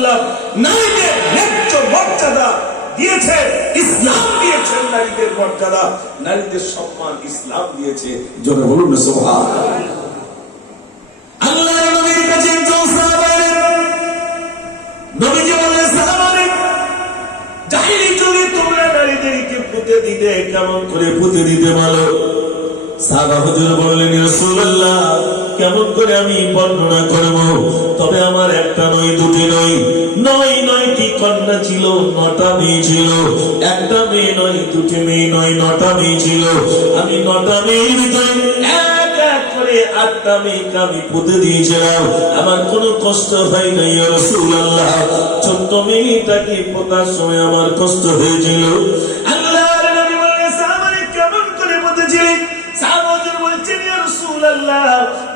সাল্লাম নারীদের ন্যায্য মর্যাদা দিয়েছে, ইসলাম দিয়েছে নারীদের মর্যাদা, নারীদের সম্মান ইসলাম দিয়েছে। জোরে বলুন না সুবহানাল্লাহ। আল্লাহর নবীর কাছে একজন সাহাবা এলেন। নবীজি বললেন, সাহাবাদের জাহিলি যুগে তোমরা নারীদেরকে পুঁতে দিতে, কেমন করে পুঁতে দিতে বলো? সাহাবা হুজুর বললেন, ইয়া রাসূলুল্লাহ, কেমন করে আমি বর্ণনা করব? তবে আমার একটা নয়, দুটি নয়, 9টি কন্যা ছিল, 9টা মেয়ে ছিল। একটা মেয়ে নয়, দুটি মেয়ে নয়, 9টা মেয়ে ছিল। আমি 9টা মেয়ের ভিতরে এক এক করে 8টা মেয়েকে আমি পুঁতে দিয়েছিলাম। আমার কোনো কষ্ট হয় নাই ইয়া রাসূলুল্লাহ। ছোট্ট মেয়েটাকে পোঁতার সময় আমার কষ্ট হয়েছিল। আল্লাহর নবী বললেন, সাহাবারে কেমন করে পুঁতেছিলেন? সাহাবা বলছেন, ইয়া রাসূলুল্লাহ,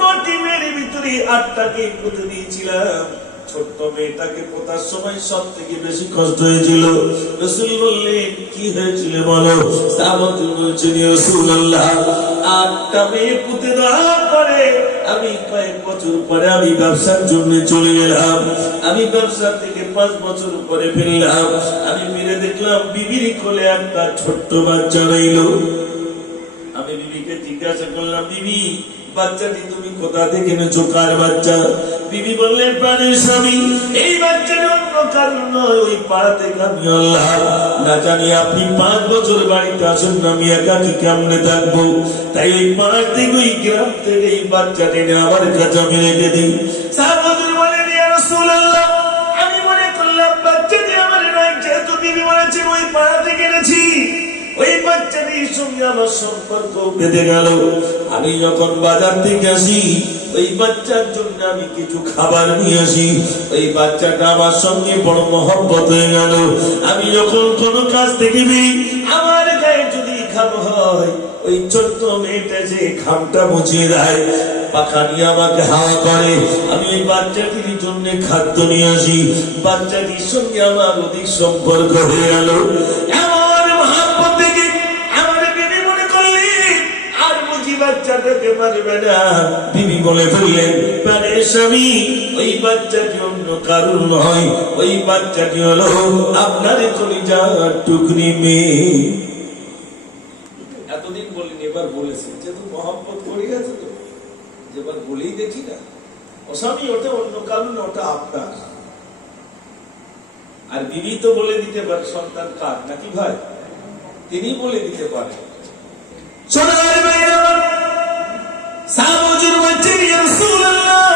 9টি মেয়ের ভিতরে 8টাকে পুঁতে দিয়েছিলাম। ছোট্ট মেয়েটাকে পোঁতার সময় সব থেকে বেশি কষ্ট হয়েছিল। রাসূল বললেন, কি হয়েছিল বলো? সাহাবা বলছেন, ইয়া রাসূলুল্লাহ, 8টা মেয়ে পুঁতে দেওয়ার পরে আমি কয়েক বছর পরে আমি ব্যবসার জন্য চলে গেলাম। আমি ব্যবসা থেকে 5 বছর পরে ফিরলাম। আমি ফিরে দেখলাম বিবির কোলে একটা ছোট্ট বাচ্চা রইল। আমি বিবিকে জিজ্ঞাসা করলাম, বিবি, বাচ্চাটি তুমি কোথা থেকে এনেছো? কার বাচ্চা? বিবি বললেন, প্রাণের স্বামী, এই বাচ্চাটি অন্য কারণ নয়, ওই পাড়া থেকে আমি আল্লাহ না জানি আপনি 5 বছর বাড়িতে আসেন না, আমি একাকি কেমনে থাকবো? তাই ওই পাড়া থেকে, ওই গ্রাম থেকে এই বাচ্চাটি এনে আমার কাছে আমি রেখে দিই। সাহাবা বলেন, ইয়া রাসূলুল্লাহ, আমি মনে করলাম বাচ্চাটি আমার নয়, যেহেতু বিবি বলেছেন ওই পাড়া থেকে এনেছি, ওই বাচ্চাটির সঙ্গে আমার সম্পর্ক বেঁধে গেল। আমি যখন বাজার থেকে আসি, ওই বাচ্চার জন্য আমি কিছু খাবার নিয়ে আসি। ওই বাচ্চাটা আমার সঙ্গে বড় মহব্বত হয়ে গেল। আমি যখন কোনো কাজ থেকে আমার গায়ে যদি ঘাম হয়, ওই ছোট্ট মেয়েটা যে ঘামটা মুছিয়ে দেয়, পাখা নিয়ে আমাকে হাওয়া করে। আমি ওই বাচ্চাটির জন্য খাদ্য নিয়ে আসি। বাচ্চাটির সঙ্গে আমার অধিক সম্পর্ক হয়ে গেল। বাচ্চাটাকে মারবে না। বিবি বলে ফেললেন, প্রাণের স্বামী, ওই বাচ্চাটি অন্য কারণ নয়, ওই বাচ্চাটি হলো আপনার কলিজার টুকরি মেয়ে। এতদিন বলিনি, এবার বলেছি, যেহেতু মহব্বত করে গেছে তো, যেবার বলেই দেখি না, ও স্বামী ওটা অন্য কারণ, ওটা আপনার। আর বিবি তো বলে দিতে পারে সন্তান কার, নাকি ভাই? তিনি বলে দিতে পারে। সোনার মেয়ে সাহাবাজুর বলছেন, ইয়া রাসূলুল্লাহ,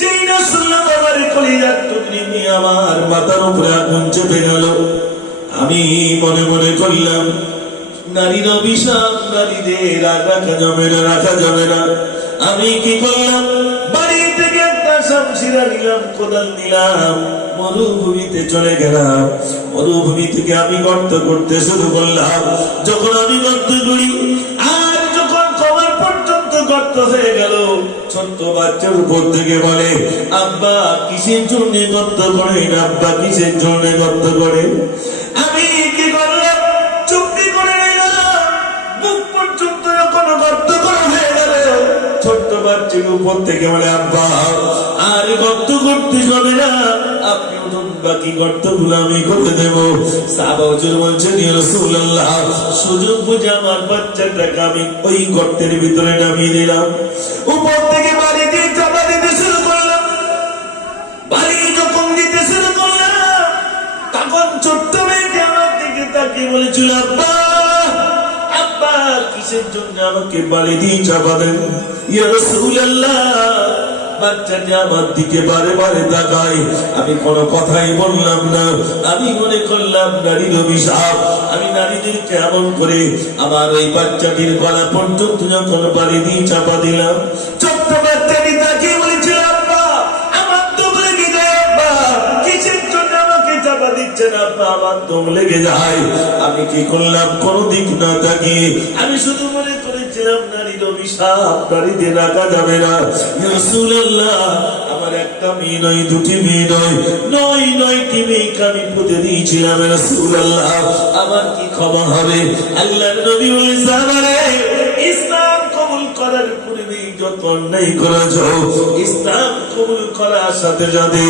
যেই না শুনলাম আমার কলিজার টুকরি মেয়ে আমার মাথার উপরে আগুন চেপে গেল। আমি মনে মনে করলাম, নারীর অভিশাপ, নারীদের রাখা যাবে না, রাখা যাবে না। আমি কি করলাম, বাড়ি থেকে একটা শামশিরা নিলাম, কোদাল নিলাম, মরুভূমিতে চলে গেলাম। মরুভূমি থেকে আমি গর্ত করতে শুরু করলাম। যখন আমি গর্ত করি, আর যখন কবর পর্যন্ত গর্ত হয়ে গেল, ছোট্ট বাচ্চার উপর থেকে বলে, আব্বা কিসের জন্য গর্ত করেন? আব্বা কিসের জন্য গর্ত করেন? আমি কি করলাম, চুপটি করে নিলাম। বুক পর্যন্ত যখন গর্ত করা হয়ে গেল, ছোট্ট বাচ্চার উপর থেকে বলে, আব্বা আর গর্ত করতে হবে না, আপনি উঠুন, বাকি গর্তগুলো আমি করে দেব। সাহাবা হুজুর বলছেন, ইয়া রাসূলুল্লাহ, সুযোগ বুঝে আমার বাচ্চাটাকে আমি ওই গর্তের ভিতরে নামিয়ে দিলাম। উপর থেকে বাড়ি দিয়ে চাপা দিতে শুরু করলাম। বাড়ি যখন দিতে শুরু করলাম, তখন ছোট্ট মেয়েটি আমার দিকে তাকিয়ে বলেছিল, আব্বা, আব্বা কিসের জন্য আমাকে বাড়ি দিয়ে চাপা দেন? ইয়া রাসূলুল্লাহ, বাচ্চাটি আমার দিকে বারে বারে তাকায়। আমি কোনো কথাই বললাম না। আমি মনে করলাম নারীর অভিশাপ। আমি নারীদেরকে এমন করে আমার ওই বাচ্চাটির গলা পর্যন্ত যখন বাড়ি দিয়ে চাপা দিলাম, ছোট্ট বাচ্চাটি তাকিয়ে বলেছিল, আব্বা আমার দম লেগে যায়, আব্বা কিসের জন্য আমাকে চাপা দিচ্ছেন? আব্বা আমার দম লেগে যায়। আমি কি করলাম, কোনো দিক না তাকিয়ে আমি শুধু মনে করেছিলাম নারীর অভিশাপ, নারীদের রাখা যাবে না। ইয়া রাসূলুল্লাহ, আমার একটা মেয়ে নয়, দুটি মেয়ে নয়, 9টি মেয়েকে আমি পুঁতে দিয়েছিলাম। ইয়া রাসূলুল্লাহ, আমার কি খবর হবে? আল্লাহর নবী বলেছেন, ইসলাম কবুল করার পূর্বে যত অন্যায় করেছো, ইসলাম কবুল করার সাথে সাথে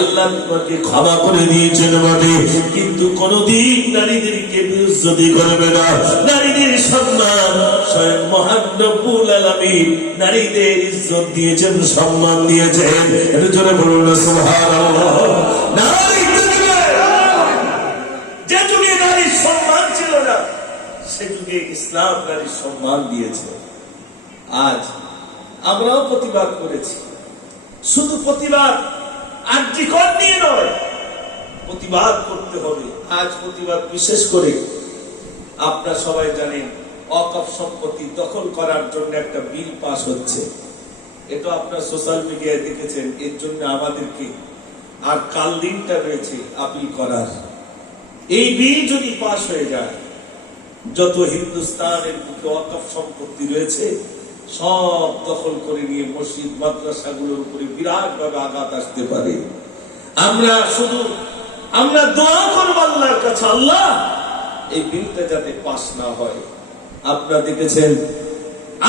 আল্লাহ তোমাকে ক্ষমা করে দিয়েছেন বটে, কিন্তু কোনদিন নারীদেরকে বেইজ্জতি করবে না। নারীদের সম্মান স্বয়ং মহান রব্বুল আলামিন নারীদের ইজ্জত দিয়েছেন, সম্মান দিয়েছেন। এর জন্য বলুন না সুবহানাল্লাহ। যে যুগে নারীর সম্মান ছিল না, সে যুগে ইসলাম নারীর সম্মান দিয়েছে। আজ আমরাও প্রতিবাদ করেছি, শুধু প্রতিবাদ আর্যিকর নিয়ে নয়, প্রতিবাদ করতে হবে। আজ প্রতিবাদ বিশেষ করে আপনারা সবাই জানেন ওয়াকফ সম্পত্তি দখল করার জন্য একটা বিল পাস হচ্ছে। এটা আপনারা সোশ্যাল মিডিয়ায় দেখেছেন। এর জন্য আমাদেরকে আর কাল দিনটা রয়েছে আপিল করার। এই বিল যদি পাস হয়ে যায়, যত হিন্দুস্তানের বুকে ওয়াকফ সম্পত্তি রয়েছে সব দখল করে নিয়ে মসজিদ মাদ্রাসাগুলোর উপরে বিরাট ভাবে আঘাত আসতে পারে। আমরা দোয়া করব আল্লাহর কাছে, আল্লাহ এই বিলটা যাতে পাস না হয়। আপনারা দেখেছেন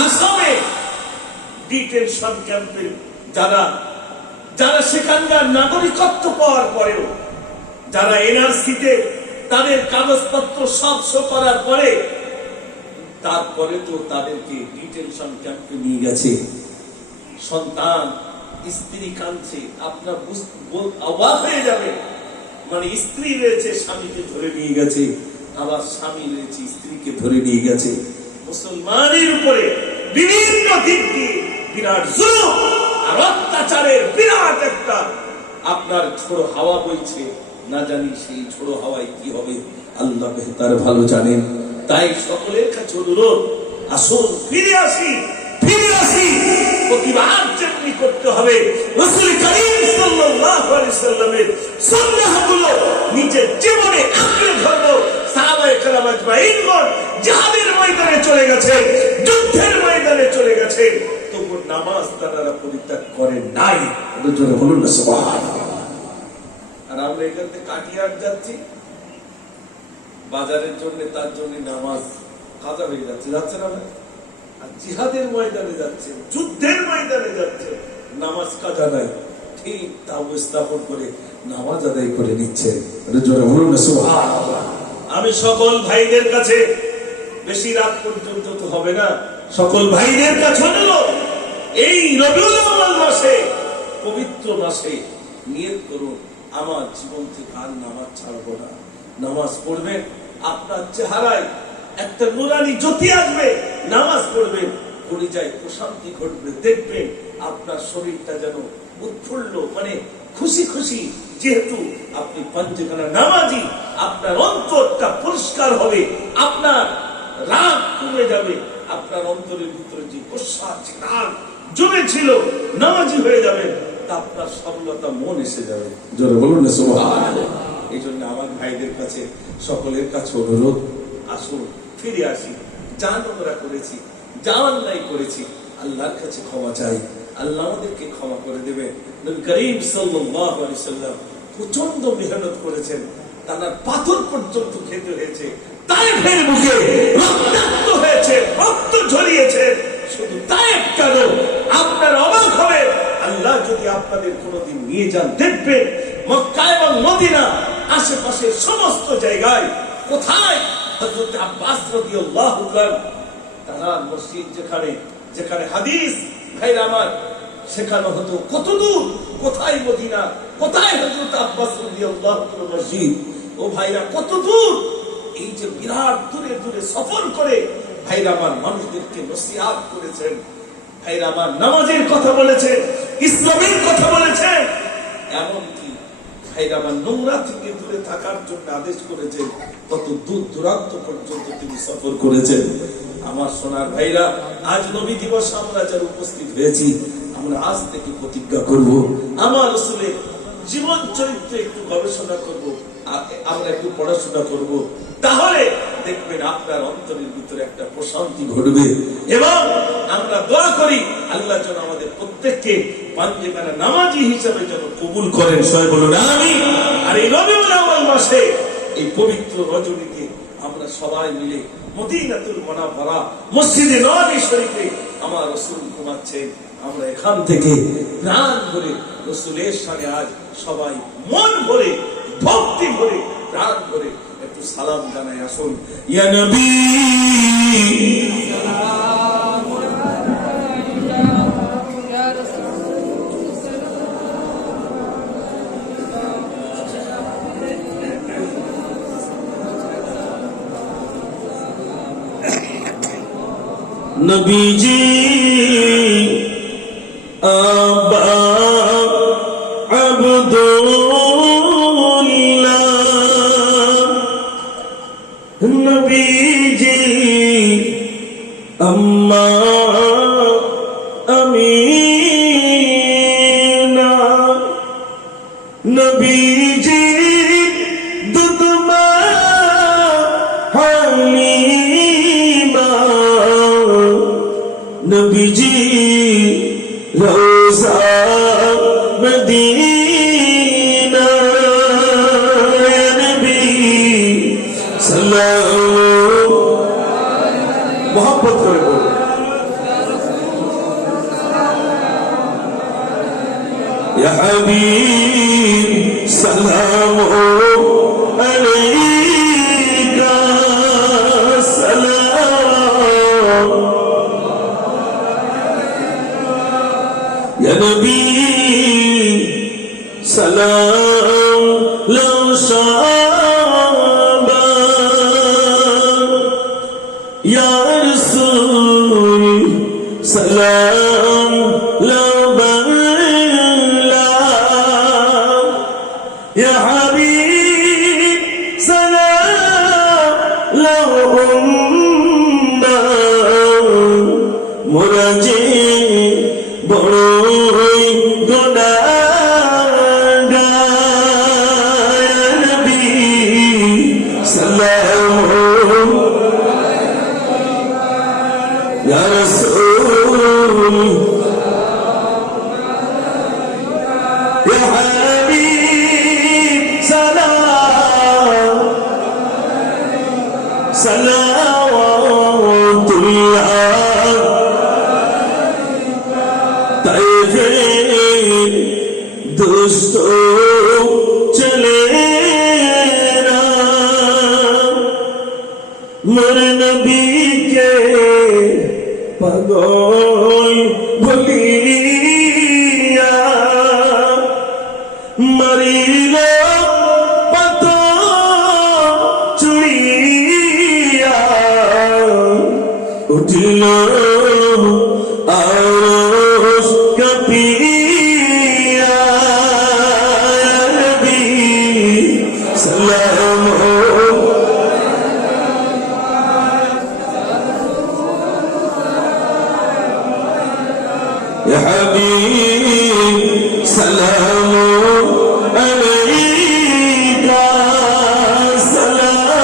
আসামে ডিটেনশন ক্যাম্পে যারা সেখানকার নাগরিকত্ব পাওয়ার পরেও, যারা এনআরসিতে তাদের কাগজপত্র সব শো করার পরে, তারপরে তো তাদেরকে ডিটেনশন ক্যাম্পে নিয়ে গেছে। সন্তান স্ত্রী কাঁদছে, আপনার অবাক হয়ে যাবে। মানে স্ত্রী রয়েছে, স্বামীকে ধরে নিয়ে গেছে, আবার স্বামী রয়েছে, স্ত্রীকে ধরে নিয়ে গেছে। মুসলমানের উপরে বিভিন্ন দিক দিয়ে বিরাট জুলুম আর অত্যাচারের বিরাট একটা আপনার ঝোড়ো হাওয়া বইছে। না জানি সেই ঝোড়ো হাওয়ায় কি হবে, আল্লাহ বেহতার ভালো জানেন। তাই সকলের কাছে অনুরোধ, আসুন ফিরে আসি, প্রতিবাদ যেমনি করতে হবে রাসূল কারীম সাল্লাল্লাহু আলাইহি সাল্লামের সুন্নাহগুলো নিজের জীবনে আঁকড়ে ধরবো। সাহাবায়ে কেরাম আজমাইনগণ জিহাদের ময়দানে চলে গেছে, যুদ্ধের ময়দানে চলে গেছে, তবু নামাজ তারা পরিত্যাগ করে নাই। জোরে বলুন না সুবহানাল্লাহ। আর আমরা এখান থেকে কাটিয়ার যাচ্ছি বাজারের জন্য, তার জন্য নামাজ কাজা হয়ে যাচ্ছে না ভাই? আর জিহাদের ময়দানে যাচ্ছে, যুদ্ধের ময়দানে যাচ্ছে, নামাজ কাজা নাই, ঠিক তা উপস্থাপন করে নামাজ আদায় করে নিচ্ছে। জোরে বলুন না সুবহানাল্লাহ। আমি সকল ভাইদের কাছে, বেশি রাত পর্যন্ত তো হবে না, সকল ভাইদের কাছে অনুরোধ, এই রবিউল আউয়াল মাসে, পবিত্র মাসে নিয়ত করুন, আমার জীবন থেকে আর নামাজ ছাড়বো না। নামাজ পড়বেন, আপনার চেহারায় একটা নুরানি জ্যোতি আসবে। নামাজ পড়বেন, পরিচয় প্রশান্তি ঘটবে, দেখবেন আপনার শরীরটা যেন উৎফুল্ল, মানে খুশি খুশি। যেহেতু আপনি পাঁচখানা নামাজি, আপনার অন্তরটা পরিষ্কার হবে, আপনার রাগ কমে যাবে, আপনার অন্তরের ভিতরে যে গোসা রাগ জমে ছিল, নামাজি হয়ে যাবে, তা আপনার সরলতা মন এসে যাবে। জোরে বলুন না সুবহানাল্লাহ। এই জন্য আমার ভাইদের কাছে, সকলের কাছে অনুরোধ, আসুন ফিরে আসি। যা নোংরা করেছি, যা অন্যায় করেছি, আল্লাহর কাছে ক্ষমা চাই, আল্লাহ আমাদেরকে ক্ষমা করে দেবে। নবী করিম সাল্লাল্লাহু আলাইহি সাল্লাম প্রচন্ড মেহনত করেছেন, তার পাথর পর্যন্ত খেতে হয়েছে, তায়েফের মুখে রক্তাক্ত হয়েছে, রক্ত ঝরিয়েছে। শুধু তায়েফ কেন, আপনার অবাক হবে, আল্লাহ যদি আপনাদের কোনোদিন নিয়ে যান, দেখবেন মক্কা এবং মদিনা আশেপাশে সমস্ত জায়গায় কোথায় হযরত আব্বাস রাদিয়াল্লাহু আনহু তারা মসজিদ যেখানে হাদিস ভাইরা আমার শেখানো হতো, কত দূর, কোথায় মদিনা, কোথায় হযরত আব্বাস রাদিয়াল্লাহু আনহু মসজিদ, ও ভাইরা কত দূর। এই যে বিরাট দূরে দূরে সফর করে ভাইরা আমার মানুষদেরকে নসিহত করেছেন, ভাইরা আমার নামাজের কথা বলেছেন, ইসলামের কথা বলেছেন, এমনকি ভাইরা আমার নোংরা থেকে দূরে থাকার জন্য আদেশ করেছেন। কত দূর দূরান্ত পর্যন্ত তিনি সফর করেছেন। আমার সোনার ভাইরা, আজ নবী দিবস আমরা যারা উপস্থিত হয়েছি, আমরা আজ থেকে প্রতিজ্ঞা করব, আমার রাসূলের জীবন চরিত্র একটু গবেষণা করব, আমরা একটু পড়াশোনা করব, তাহলে দেখবেন আপনার অন্তরের ভিতরে একটা প্রশান্তি ঘটবে। এবং আমরা দোয়া করি আল্লাহ যেন আমাদের প্রত্যেককে পাঁচখানা নামাজি হিসাবে যেন কবুল করেন। সবাই বলুন আমিন। আর এই রবিউল আউয়াল মাসে, এই পবিত্র রজনীতে আমরা সবাই মিলে মদিনাতুল মুনাওয়ারা মসজিদে নববী শরীফে আমার রাসূল ঘুমাচ্ছেন, আমরা এখান থেকে প্রাণ ভরে রাসূলের সাথে আজ সবাই মন ভরে ভক্তি ভরে প্রাণ ভরে একটু সালাম জানাই আসুন। ইয়া নবী নবীজি আবা আব্দুল্লাহ নবীজি আম্মা আমিনা নবীজি দুধমা হালিমা নবীজি রওজা মদিনা নবী সাল্লাল্লাহু মোহাম্মত করে বলো ইয়া হাবিব সালামু আলাইকা সালাম ইয়া নবী সালাম লাউ সাবা ইয়া রাসূল সালাম লাউ বালা ইয়া হাবিব সালাম লাউ উম্মা মুরাজি বড়ই গুনাহগার নবী সাল্লাল্লাহু ইয়া রাসূল ইয়া হাবিব সালাম সালাওয়াতুল্লাহ দুষ্ট চলে না মোর নবীকে পাগল ভুলিয়া মরিল পত চুড়িয়া উঠিল আরশ কাঁপিয়া নবী সাল্লাল্লাহু ইয়া হাবিব সালামু আলাইকা সালাম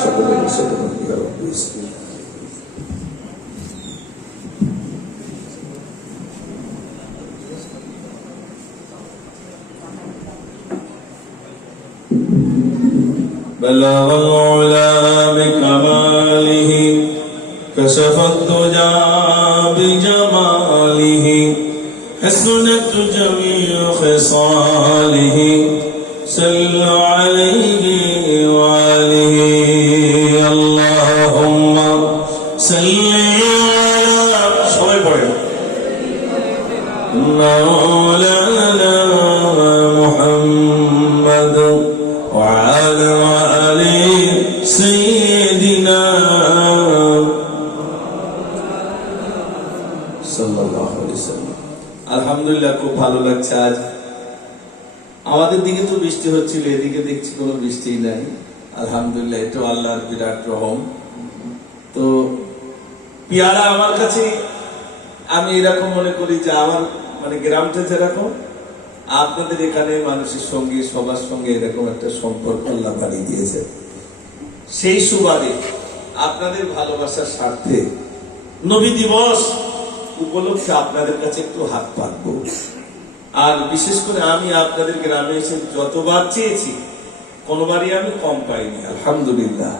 সকলে সকলে ইয়া রাব্বি بلغ العلا بكماله كشف الدجى بجماله حسنت جميع خصاله صلوا عليه وآله اللهم صل على সবাই পড়ে مولانا محمد وعلى آل سيدنا সাল্লাল্লাহু আলাইহি ওয়াসাল্লাম। আলহামদুলিল্লাহ খুব ভালো লাগছে আজ আমাদের দিকে তো বৃষ্টি হচ্ছিল, এদিকে দেখছি কোনো বৃষ্টি নাই। আলহামদুলিল্লাহ এটা আল্লাহর বিরাট রহম। তো পিয়ারা আমার কাছে আমি এরকম মনে করি যে আমার মানে গ্রামটা যেরকম আপনাদের এখানে মানুষের সঙ্গে সবার সঙ্গে এরকম একটা সম্পর্ক আল্লাহ বাড়িয়ে দিয়েছে। সেই সুবাদে আপনাদের ভালোবাসার স্বার্থে নবী দিবস উপলক্ষে আপনাদের কাছে একটু হাত পাতবো। আর বিশেষ করে আমি আপনাদের গ্রামে এসে যতবার চেয়েছি কোনোবারই আমি কম পাইনি। আলহামদুলিল্লাহ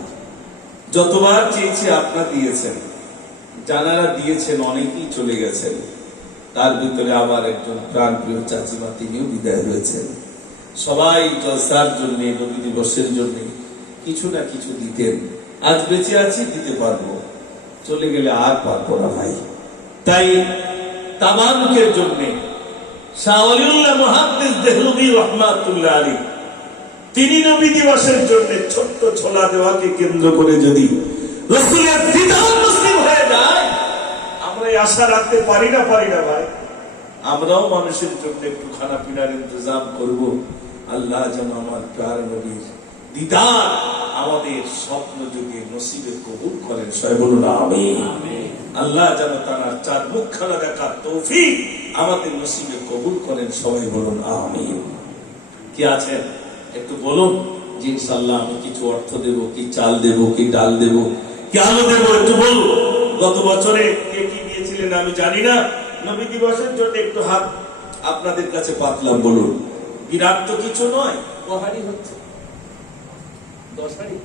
যতবার চেয়েছি আপনারা দিয়েছেন। যারা দিয়েছেন অনেকেই চলে গেছেন, তার ভিতরে আবার একজন প্রাণপ্রিয় চাচিমা, তিনিও বিদায় হয়েছেন। সবাই জলসার জন্য, নবী দিবসের জন্য কিছু না কিছু দিতেন। আজ বেঁচে আছি, দিতে পারবো, চলে গেলে আর পারবো না ভাই। তাই তাবারুকের জন্য শাহ ওলিউল্লাহ মুহাদ্দিস দেহলভী রাহমাতুল্লাহ আলাইহি তিনি নবী দিবসের জন্য ছোট্ট ছোলা দেওয়াকে কেন্দ্র করে যদি রাসূলের দিদার নসিব হয়ে যায়, আমরা এই আশা রাখতে পারি না ভাই। আমরাও মানুষের জন্য একটু খানা পিনার ইন্তজাম করব, আল্লাহ যেন আমার প্যার নবীর দিদার আমাদের স্বপ্ন যুগে নসিবে কবুল করেন। সবাই বলুন আমিন। আল্লাহ যেন তার চার মুখখানা দেখার তৌফিক আমাদের নসিবে কবুল করেন। সবাই বলুন আমিন। কি আছেন একটু বলুন যে ইনশাআল্লাহ আমি কিছু অর্থ দেব, কি চাল দেব, কি ডাল দেব, কি আলো দেব, একটু বলুন। গত বছরে কে কি দিয়েছিলেন আমি জানি না, নবী দিবসের জন্য একটু হাত আপনাদের কাছে পাতলাম। বলুন, বিরাট তো কিছু নয়, 10 হাড়ি হচ্ছে, 10 হাড়ি।